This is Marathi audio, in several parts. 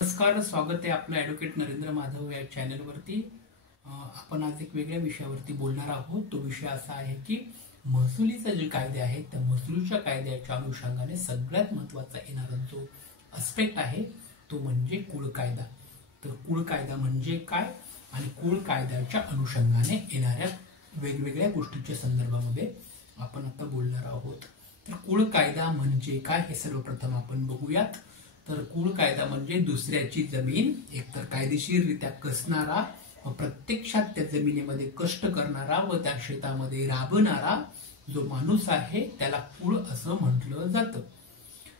नमस्कार, स्वागत आहे आपलं ॲडव्होकेट नरेंद्र माधव या चॅनलवरती। आपण आज एक वेगळ्या विषयावरती बोलणार आहोत। तो विषय असा आहे की महसुलीचे जे कायदे आहेत त्या महसुलीच्या कायद्याच्या अनुषंगाने सगळ्यात महत्त्वाचा येणारा जो अस्पेक्ट आहे तो म्हणजे कुळ कायदा। तर कुळ कायदा म्हणजे काय आणि कुळ कायद्याच्या अनुषंगाने येणाऱ्या वेगवेगळ्या गोष्टींच्या संदर्भामध्ये आपण आता बोलणार आहोत। तर कुळ कायदा म्हणजे काय हे सर्वप्रथम आपण बघूयात। तर कुळ कायदा म्हणजे दुसऱ्याची जमीन एकतर कायदेशीररित्या कसणारा व प्रत्यक्षात त्या जमिनीमध्ये कष्ट करणारा व त्या शेतामध्ये राबणारा जो माणूस आहे त्याला कुळ असं म्हटलं जातं।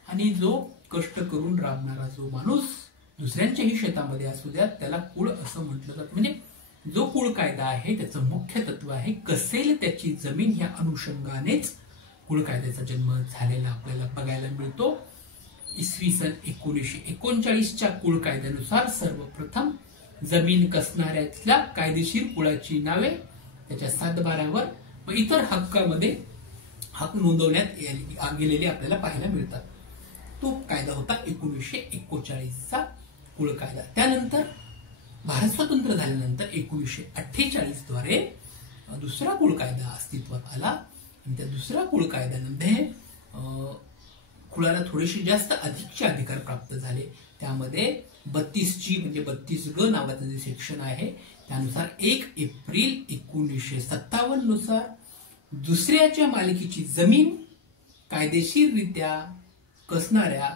आणि जो कष्ट करून राबणारा जो माणूस दुसऱ्यांच्याही शेतामध्ये असू द्या त्याला कुळ असं म्हटलं जातं। म्हणजे जो कुळ कायदा आहे त्याचं मुख्य तत्व आहे कसेल त्याची जमीन ह्या अनुषंगानेच कुळ कायद्याचा जन्म झालेला आपल्याला बघायला मिळतो। इसवी सन 1939च्या कुळ कायद्यानुसार सर्वप्रथम जमीन कसणाऱ्याच्या कायदेशीर कुळाची नावे त्याच्या सातबाऱ्यावर व इतर हक्कामध्ये हक नोंदवण्यात गेलेले आपल्याला पाहायला मिळतात। तो कायदा होता 1939चा कुळ कायदा। त्यानंतर भारत स्वतंत्र झाल्यानंतर 1948 द्वारे दुसरा कुळ कायदा अस्तित्वात आला आणि त्या दुसऱ्या कुळ कायद्यामध्ये कुळाला थोडेसे जास्त अधिकचे अधिकार प्राप्त झाले। त्यामध्ये 32G म्हणजे 32G नावाचं जे सेक्शन आहे त्यानुसार 1 एप्रिल 1957 नुसार दुसऱ्याच्या मालकीची जमीन कायदेशीररित्या कसणाऱ्या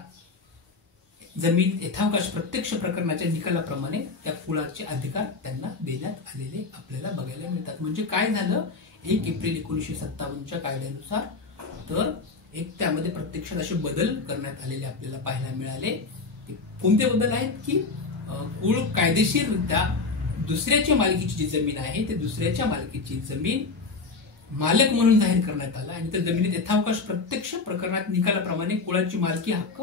जमीन यथावकाश प्रत्यक्ष प्रकरणाच्या निकालाप्रमाणे त्या कुळाचे अधिकार त्यांना देण्यात आलेले आपल्याला बघायला मिळतात। म्हणजे काय झालं 1 एप्रिल 1957च्या कायद्यानुसार तर एक त्यामध्ये प्रत्यक्षात असे बदल करण्यात आलेले आपल्याला पाहायला मिळाले। कोणते बदल आहेत की कुळ कायदेशीररित्या दुसऱ्याच्या मालकीची जी जमीन आहे ते दुसऱ्याच्या मालकीची जमीन मालक म्हणून जाहीर करण्यात आला आणि त्या जमिनीत यथावकाश प्रत्यक्ष प्रकरणात निकालाप्रमाणे कुळाची मालकी हक्क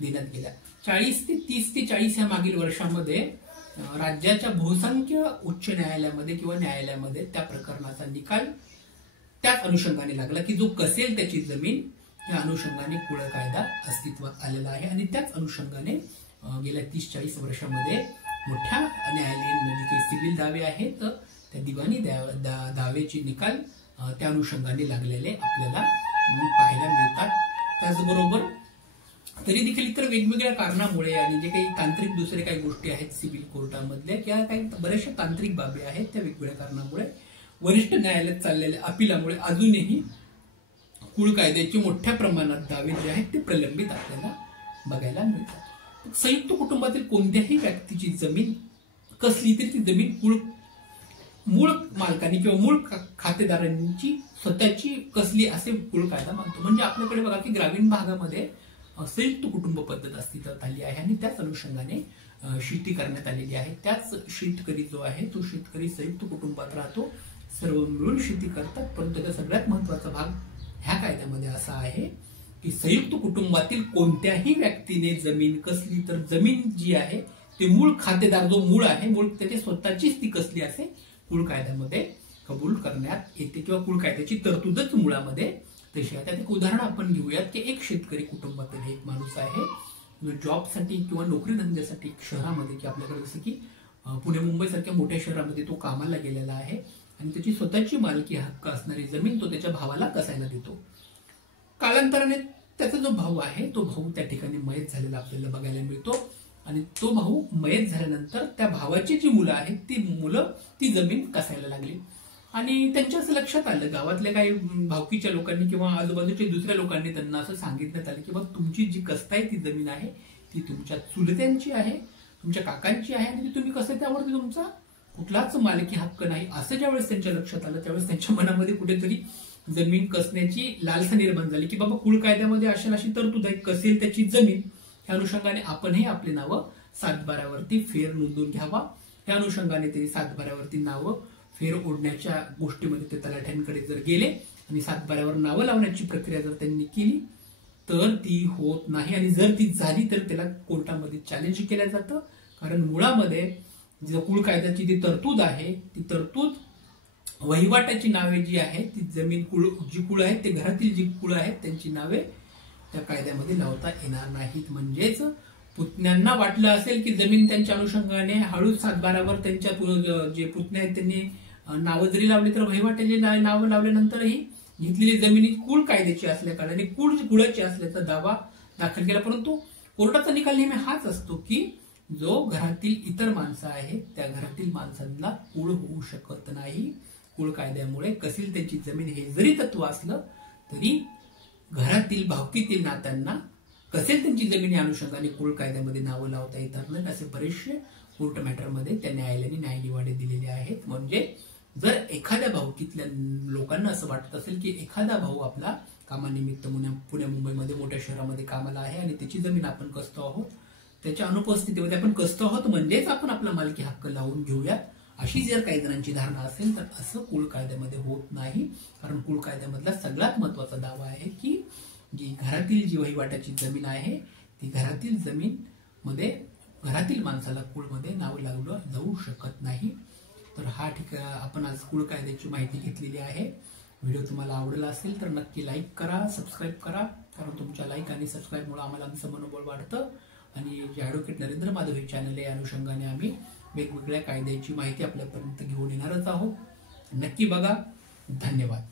देण्यात गेला। 30 ते 40 या मागील वर्षांमध्ये राज्याच्या बहुसंख्य उच्च न्यायालयामध्ये किंवा न्यायालयामध्ये त्या प्रकरणाचा निकाल त्याच अनुषंगाने लागला की जो कसेल त्याची जमीन या अनुषंगाने कुळ कायदा अस्तित्वात आलेला आहे। आणि त्याच अनुषंगाने गेल्या 30-40 वर्षांमध्ये मोठ्या न्यायालयीन म्हणजे काही सिव्हिल दावे आहेत त्या दिवाणी दावेचे निकाल त्या अनुषंगाने लागलेले आपल्याला पाहायला मिळतात। त्याचबरोबर तरी देखील इतर वेगवेगळ्या कारणामुळे आणि जे काही तांत्रिक दुसरे काही गोष्टी आहेत सिव्हिल कोर्टामधल्या किंवा काही बऱ्याचशा तांत्रिक बाबी आहेत त्या वेगवेगळ्या कारणामुळे वरिष्ठ न्यायालयात चाललेल्या अपिलामुळे अजूनही कुळ कायद्याचे मोठ्या प्रमाणात दावे जे आहेत ते प्रलंबित आपल्याला बघायला मिळतात। संयुक्त कुटुंबातील कोणत्याही व्यक्तीची जमीन कसली तरी ती जमीन मूळ मालकांनी किंवा मूळ खातेदारांची स्वतःची कसली असे कुळ कायदा मानतो। म्हणजे आपल्याकडे बघा की ग्रामीण भागामध्ये संयुक्त कुटुंब पद्धत अस्तित्वात आली आहे आणि त्याच अनुषंगाने शेती करण्यात आलेली आहे। त्याच शेतकरी जो आहे तो शेतकरी संयुक्त कुटुंबात राहतो, सर्व मिळून शेती करतात। परंतु त्याचा सगळ्यात महत्त्वाचा भाग ह्या कायद्यामध्ये असा आहे की संयुक्त कुटुंबातील कोणत्याही व्यक्तीने जमीन कसली तर जमीन जी आहे ते मूळ खातेदार जो मूळ आहे मूळ त्याची स्वतःचीच ती कसली असे कुळ कायद्यामध्ये कबूल करण्यात येते किंवा कुळ कायद्याची तरतूदच मुळामध्ये तशी आहे। त्यात एक उदाहरण आपण घेऊयात की एक शेतकरी कुटुंबातील एक माणूस आहे जो जॉबसाठी किंवा नोकरी धंद्यासाठी शहरामध्ये की आपल्याकडे जसं की पुणे मुंबई सारख्या मोठ्या शहरामध्ये तो कामाला गेलेला आहे आणि त्याची स्वतःची मालकी हक्क असणारी जमीन तो त्याच्या भावाला कसायला देतो। कालांतराने त्याचा जो भाऊ आहे तो भाऊ त्या ठिकाणी मयत झालेला आपल्याला बघायला मिळतो आणि तो भाऊ मयत झाल्यानंतर त्या भावाची जी मुलं आहेत ती मुलं ती जमीन कसायला लागली आणि त्यांच्या असं लक्षात आलं गावातल्या काही भावकीच्या लोकांनी किंवा आजूबाजूच्या दुसऱ्या लोकांनी त्यांना असं सांगितण्यात आलं की बाबा तुमची जी कसताय ती जमीन आहे ती तुमच्या चुलत्यांची आहे, तुमच्या काकांची आहे आणि तुम्ही कसं त्यावरती तुमचा कुठलाच मालकी हक्क नाही असं ज्यावेळेस त्यांच्या लक्षात आलं त्यावेळेस त्यांच्या मनामध्ये कुठेतरी जमीन कसण्याची लालसा निर्माण झाली की बाबा कुळ कायद्यामध्ये अशी तरतूद आहे कसेल त्याची जमीन त्या अनुषंगाने आपणही आपली नावं सातबाऱ्यावरती फेर नोंदवून घ्यावा। त्या अनुषंगाने ते सातबाऱ्यावरती नावं फेर ओढण्याच्या गोष्टीमध्ये ते तलाठ्यांकडे जर गेले आणि सातबाऱ्यावर नावं लावण्याची प्रक्रिया जर त्यांनी केली तर ती होत नाही आणि जर ती झाली तर त्याला कोर्टामध्ये चॅलेंज केलं जातं। कारण मुळामध्ये जी कुळ कायद्याची ती तरतूद आहे ती तरतूद वहिवाटाची नावे जी आहेत ती जमीन जी कुळ आहेत ते घरातील जी कुळ आहेत त्यांची नावे त्या कायद्यामध्ये लावता येणार नाहीत। म्हणजेच पुतण्यांना वाटलं असेल की जमीन त्यांच्या अनुषंगाने हळूच सातबारावर त्यांच्या जे पुतणे आहेत त्यांनी नावं जरी लावली तर वहिवाटाची नावं लावल्यानंतरही घेतलेली जमिनी कुळ कायद्याची असल्या कारणाने कुळाची असल्याचा दावा दाखल केला. परंतु कोर्टाचा निकाल नेहमी हाच असतो की जो घरातील इतर माणसं आहेत त्या घरातील माणसांना कुळ होऊ शकत नाही. कुळ कायद्यामुळे कसेल त्यांची जमीन हे जरी तत्व असलं तरी घरातील भावकीतील नात्यांना कसेल त्यांची जमीन या अनुषंगाने कुळ कायद्यामध्ये नावं लावता येतात नाही. असे बरेचसे कोर्ट मॅटरमध्ये त्या न्यायालयाने न्यायनिवाडे दिलेले आहेत. म्हणजे जर एखाद्या भावकीतल्या लोकांना असं वाटत असेल की एखादा भाऊ आपला कामानिमित्त पुणे मुंबईमध्ये मोठ्या शहरामध्ये कामाला आहे आणि त्याची जमीन आपण कसतो आहोत, त्याच्या अनुपस्थितीमध्ये आपण कसतो आहोत म्हणजेच आपण आपला मालकी हक्क लावून घेऊया, अशी जर काही जणांची धारणा असेल तर असं कुळ कायद्यामध्ये होत नाही. कारण कुळ कायद्यामधला सगळ्यात महत्वाचा दावा आहे की जी घरातील जी वहिवाटाची जमीन आहे ती घरातील जमीन मध्ये घरातील माणसाला कुळमध्ये नाव लावलं जाऊ शकत नाही. तर हा आपण आज कुळ कायद्याची माहिती घेतलेली आहे. व्हिडिओ तुम्हाला आवडला असेल तर नक्की लाईक करा, सबस्क्राईब करा. कारण तुमच्या लाईक आणि सबस्क्राईबमुळे आम्हाला आमचं मनोबल वाढतं. आणि जे ॲडव्होकेट नरेंद्र माधव हे चॅनल आहे अनुषंगाने आम्ही वेगवेगळ्या कायद्याची माहिती आपल्यापर्यंत घेऊन येणारच आहोत. नक्की बघा. धन्यवाद.